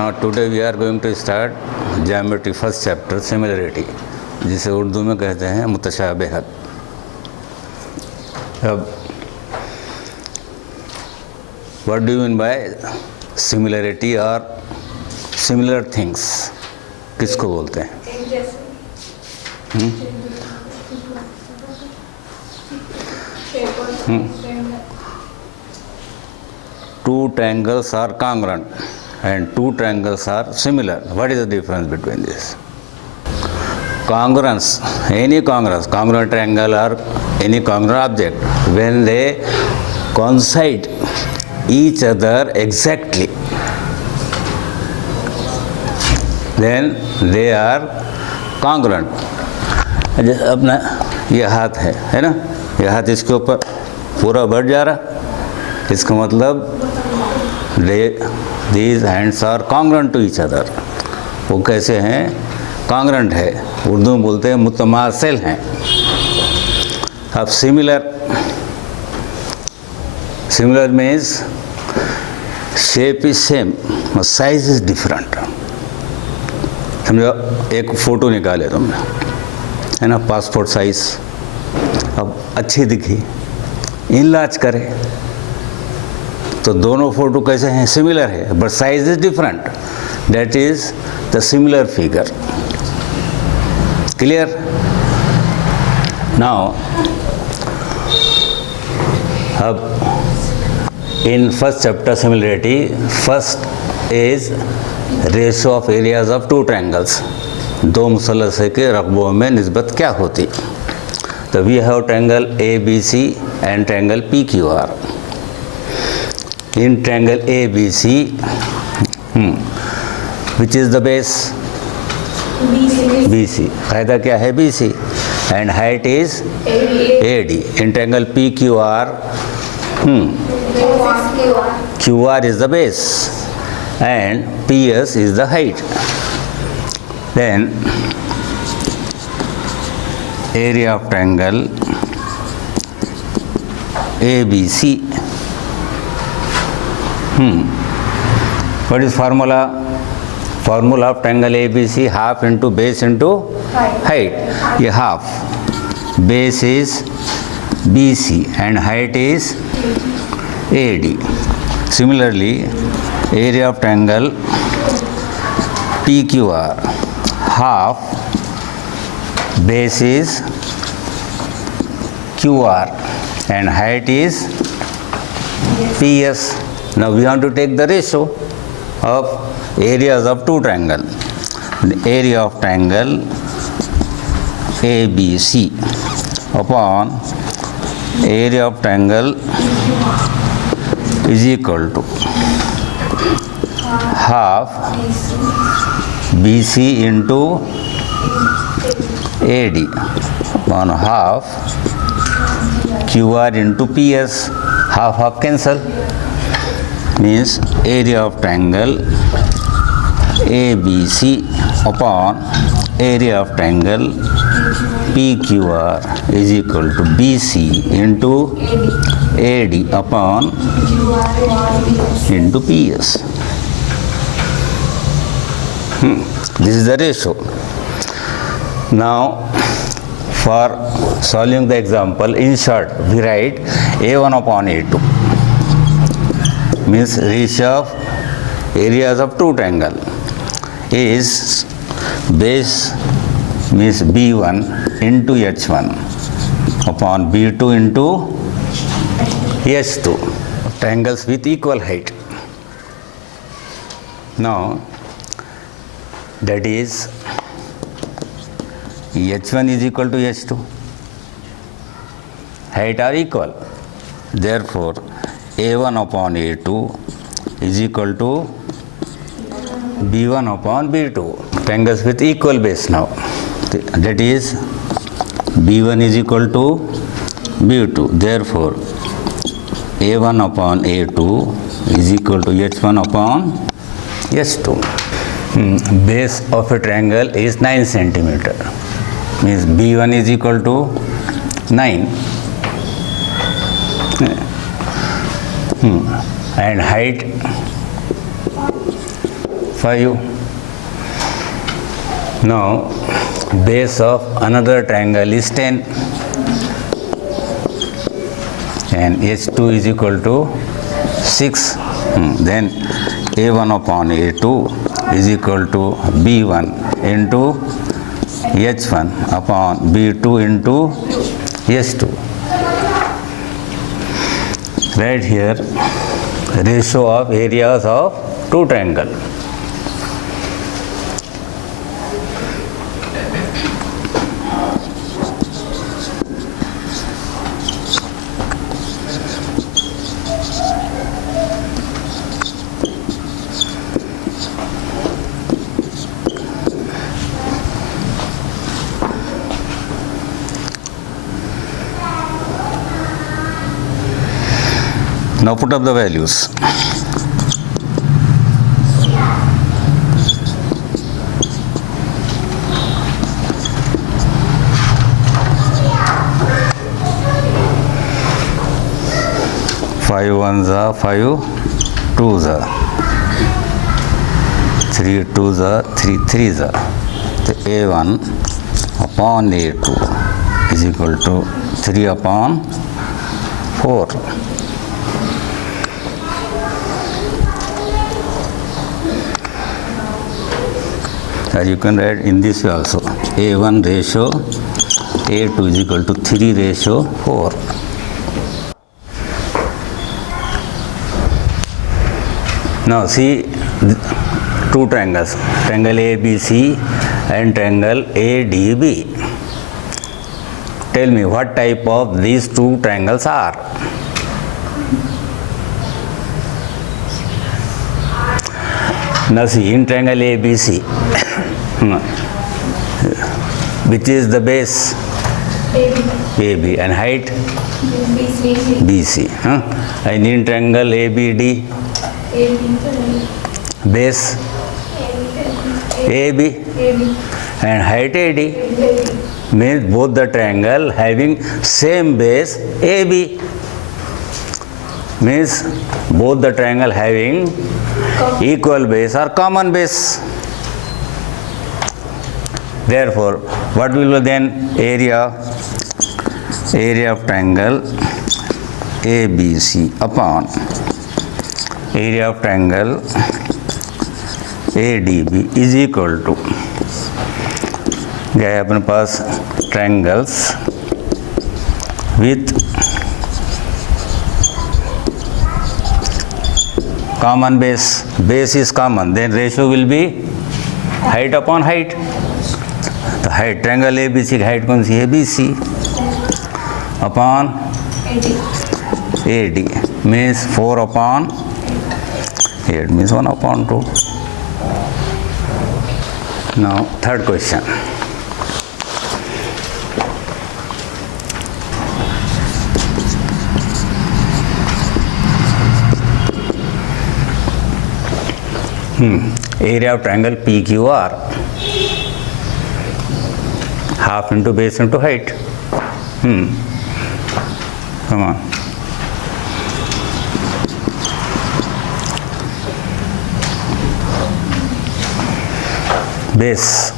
Now today we are going to start geometry first chapter similarity, जिसे उर्दू में कहते हैं मुतशाबिहत। अब what do you mean by similarity or similar things? किसको बोलते हैं? Two triangles are congruent and two triangles are similar. What is the difference between this? Congruence, any congruence, congruent triangle or any congruent object, when they coincide each other exactly, then they are congruent. अपना ये हाथ है ना, ये हाथ इसके ऊपर पूरा बढ़ जा रहा, इसका मतलब these hands are congruent to each other. वो कैसे हैं? congruent है, उर्दू में बोलते हैं मुतमासिल हैं। अब similar means shape is same, size is different. समझो एक फ़ोटो निकाले तुमने, है ना, पासपोर्ट साइज, अब अच्छी दिखी, इनलार्ज करे तो दोनों फोटो कैसे हैं? सिमिलर है, but size is different, that is the similar figure. Clear? Now अब in first chapter similarity, first is ratio of areas of two triangles. दो मुसल्लस के रकबों में निस्बत क्या होती? तो we have triangle A B C and triangle P Q R. In triangle ABC, which is the base? BC. कायदा क्या है? BC. And height is AD. In triangle PQR, QR is the base and PS is the height. Then area of triangle ABC. What is formula? Formula of triangle ABC, half into base into height. ये half, base is BC and height is AD. Similarly, area of triangle PQR, half, base is QR and height is PS. Now we want to take the ratio of areas of two triangles. The area of triangle ABC upon area of triangle is equal to half BC into AD upon half QR into PS. Half cancel. Means area of triangle ABC upon area of triangle PQR is equal to BC into AD upon into PS. This is the ratio. Now for solving the example, in short we write A1 upon A2. Means ratio of areas of two triangle is base means B1 into H1 upon B2 into H2, triangles with equal height. Now that is H1 is equal to H2, height are equal, therefore A1 upon A2 is equal to B1 upon B2. Triangles with equal base now. That is B1 is equal to B2. Therefore, A1 upon A2 is equal to H1 upon H2. Base of a triangle is 9 centimeter. Means B1 is equal to 9. And height 5. Now base of another triangle is 10 and H2 is equal to 6. Then A1 upon A2 is equal to B1 into H1 upon B2 into H2. Right here ratio of areas of two triangles. Now put up the values. Five ones are 5 twos are 3 twos are 3 threes are. So A1 upon A2 is equal to 3 upon 4. As you can write in this way also, A1 ratio A2 is equal to 3 ratio 4. Now see two triangles, triangle ABC and triangle ADB. Tell me what type of these two triangles are. Now see in triangle ABC, which is the base? AB and height? BC. And in triangle ABD, base? AB and height AD. Means both the triangle having same base AB. Means both the triangle having equal base or common base. Therefore, what will be then area of triangle ABC upon area of triangle ADB is equal to, गए अपने पास triangles with common base. Base is common, then ratio will be height upon height. तो height triangle ABC की height कौन सी है? BC upon AD means 4 upon 8 means 1 upon 2. Now third question. Area of triangle PQR, half into base into height. Come on. Base.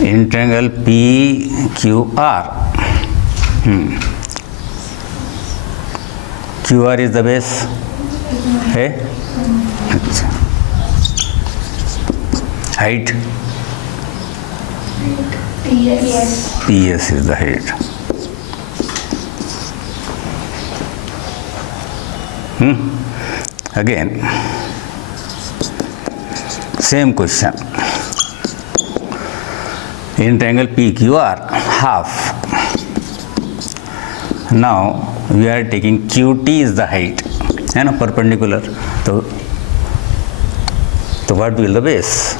In triangle PQR. QR is the base. है? अच्छा. Height? PS is the height. Again, same question. In triangle PQR, half. Now we are taking QT is the height, है ना, perpendicular. तो what will the base?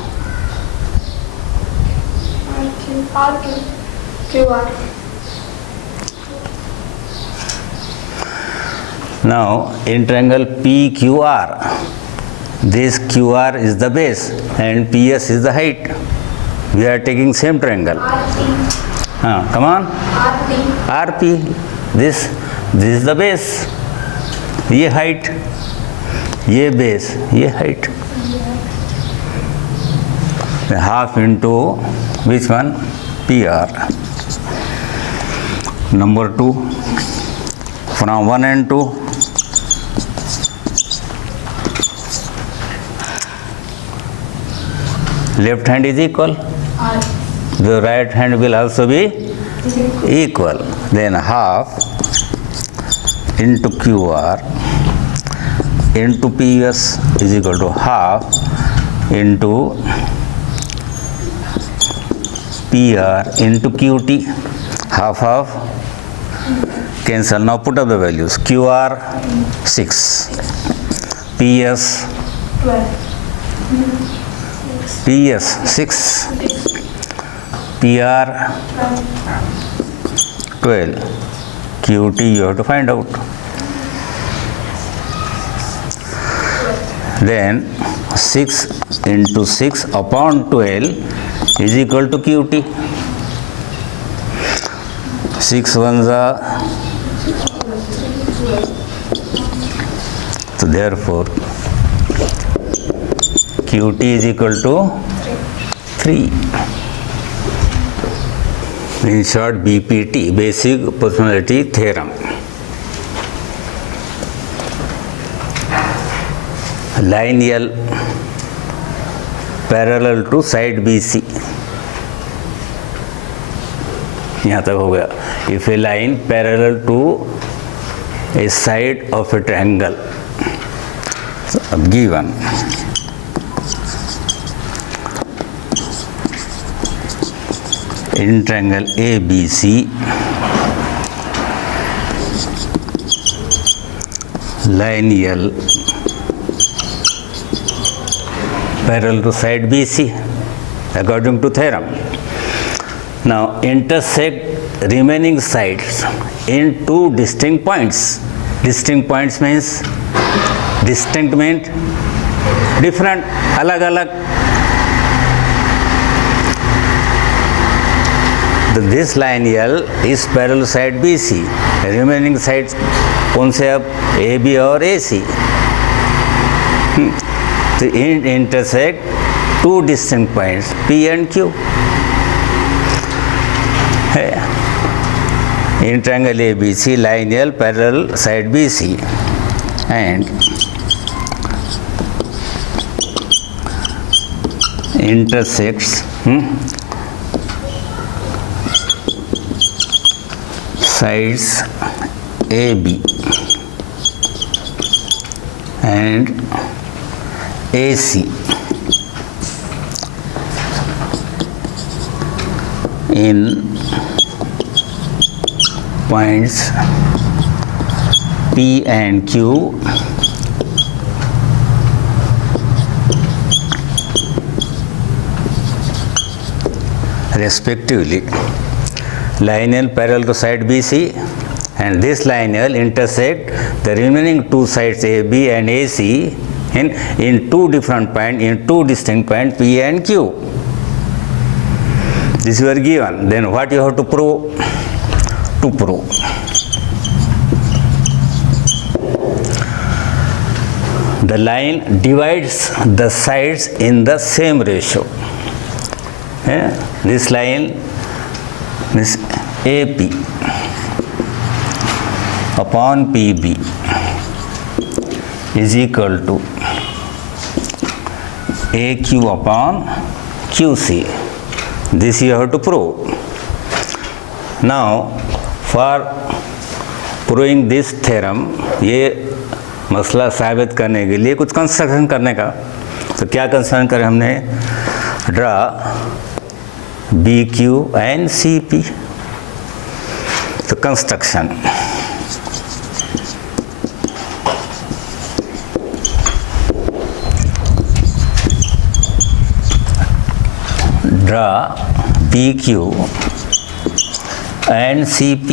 QR. Now in triangle PQR, this QR is the base and PS is the height. We are taking same triangle. RP. Come on. RP. RP. This this is the base, ये height, ये base, ये height, half into which one, P R. Number 2, from 1 and 2, left hand is equal, the right hand will also be equal. Then half into QR into PS is equal to half into PR into QT, half of cancel. Now put up the values. QR 6, PS 6, PR 12, QT you have to find out. Then 6 into 6 upon 12 is equal to QT. 6 ones are, so therefore QT is equal to 3. In short, BPT, Basic Proportionality Theorem. Line L parallel to side BC. यहाँ तक हो गया. If a line parallel to a side of a triangle, so given in triangle ABC, line L parallel to side BC according to theorem. Now intersect remaining sides in two distinct points. Distinct points means, distinct means different, अलग अलग. This line L is parallel to side BC. Remaining sides कौन से अब, AB और AC. तो intersect two distinct points P and Q. In triangle ABC, line L parallel side BC and intersects sides AB and AC in points P and Q respectively. Line L parallel to side BC and this line L intersect the remaining two sides AB and AC in two different points, in two distinct points P and Q. This were given. Then what you have to prove? To prove the line divides the sides in the same ratio. This line is AP upon PB is equal to AQ upon QC. This you have to prove. Now for proving this theorem, ये मसला साबित करने के लिए कुछ construction करने का. तो क्या कंस्ट्रक्शन करें हमने? Draw BQ and CP. तो construction draw BQ and CP.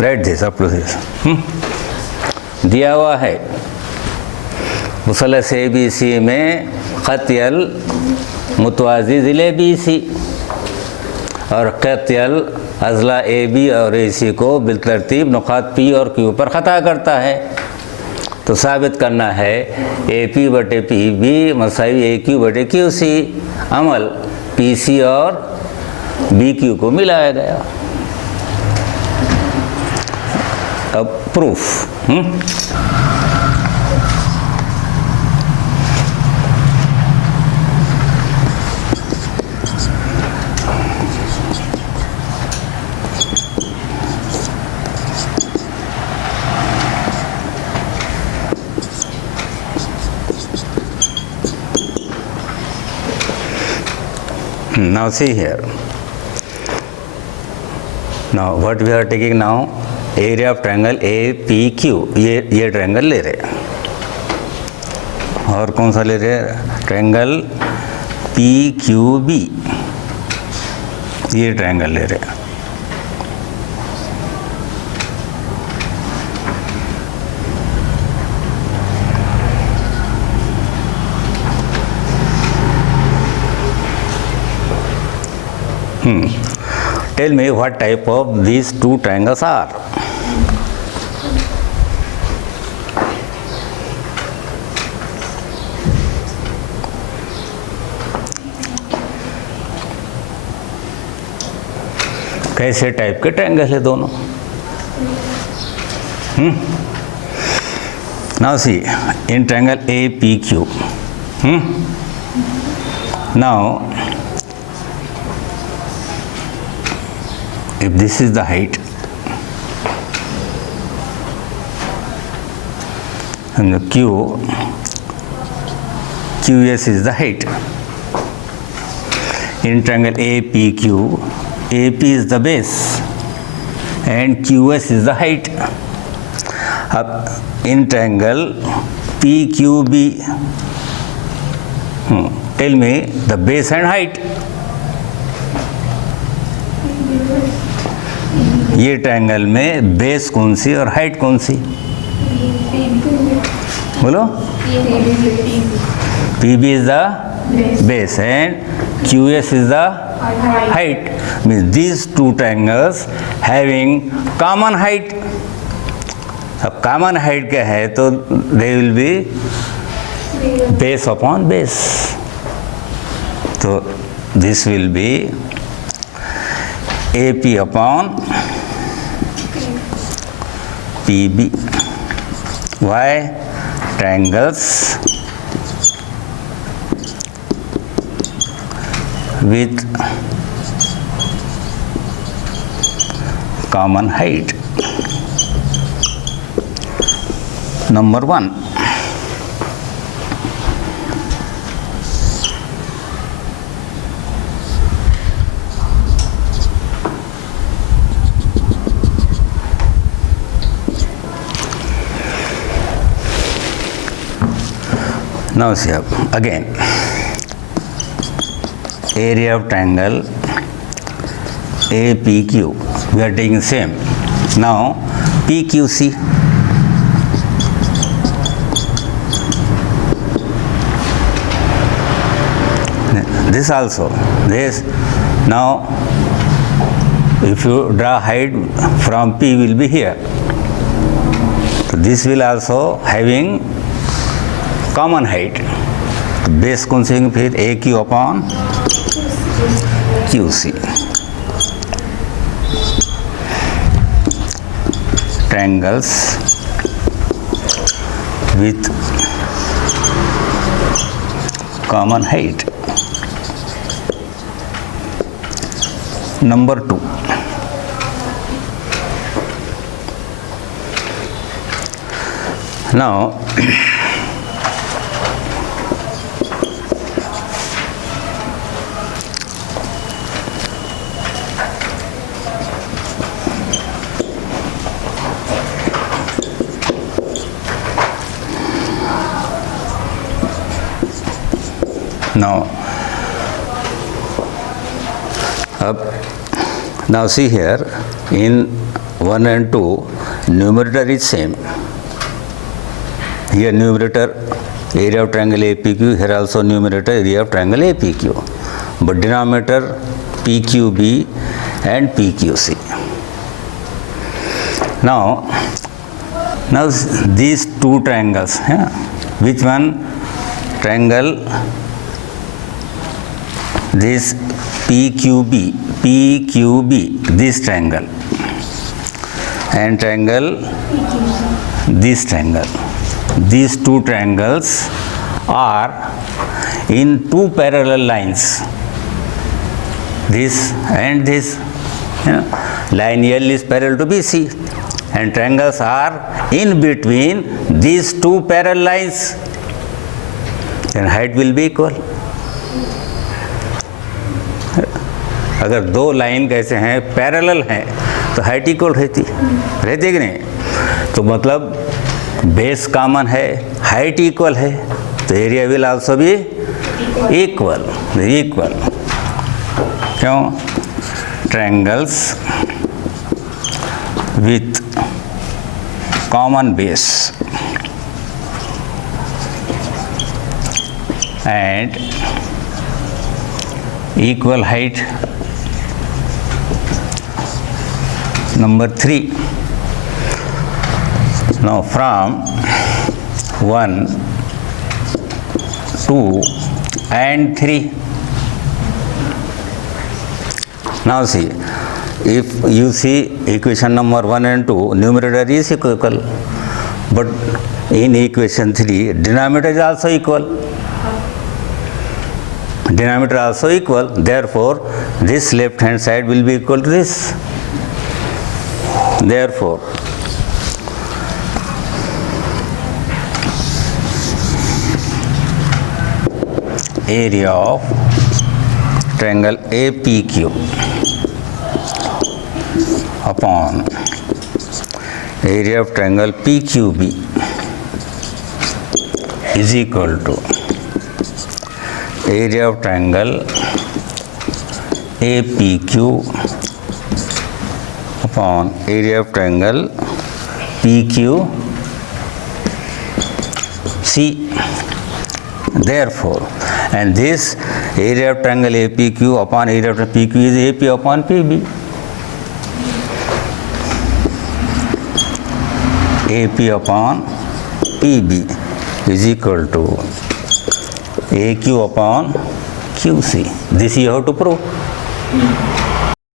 Write this up to this. दिया हुआ है मुसलस ABC में खत यल मुतवाज़ी ज़िले BC. और कैत्यल अजला ए बी और ए सी को बिलतरतीब नुकात पी और क्यू पर ख़ता करता है। तो साबित करना है ए पी बटे पी बी मसावी ए क्यू बटे क्यू सी, अमल पी सी और बी क्यू को मिलाया गया। अब proof. Now see here. Now what we are taking now? Area of triangle A P Q, ये ट्रायंगल ले रहे हैं। और कौन सा ले रहे हैं? ट्रायंगल पी क्यू बी, ये ट्रायंगल ले रहे हैं। Tell me what type of these two triangles are. कैसे टाइप के ट्रायंगल है दोनों? Now see, in triangle APQ, now if this is the height and the QS is the height, in triangle APQ, AP is the base and QS is the height. In triangle PQB, tell me the base and height. ये triangle में base कौन सी और height कौन सी? बोलो। PB is the base and QS is the height. Means these two triangles having common height. अब common height क्या है? तो they will be base upon base. तो this will be AP upon PB. Why? Triangles with common height. Number 1. Now see up again, area of triangle APQ, we are taking same. Now PQC, this also, this. Now if you draw height from P will be here, so this will also having common height. Base कौन से होंगे फिर? A Q upon Q C. Triangles with common height. Number 2, now now see here, in 1 and 2 numerator is same. Here numerator area of triangle APQ, here also numerator area of triangle APQ, but denominator PQB and PQC. Now these two triangles, yeah? Which one? Triangle, this PQB, this triangle, and triangle, this triangle. These two triangles are in two parallel lines, this and this. Line L is parallel to BC, and triangles are in between these two parallel lines, then height will be equal. अगर दो line कैसे हैं, parallel हैं, तो height equal रहती कि नहीं? तो मतलब बेस कॉमन है, हाइट इक्वल है, तो area will also be equal. क्यों? Triangles with common base and equal height. Number 3. Now from 1, 2 and 3. Now see, if you see equation number 1 and 2, numerator is equal, but in equation 3, denominator is also equal. Therefore, this left hand side will be equal to this. Therefore, area of triangle APQ upon area of triangle PQB is equal to area of triangle APQ upon area of triangle PQC. Therefore, and this area of triangle APQ upon area of PQ is AP upon PB. AP upon PB is equal to AQ upon QC. This you have to prove.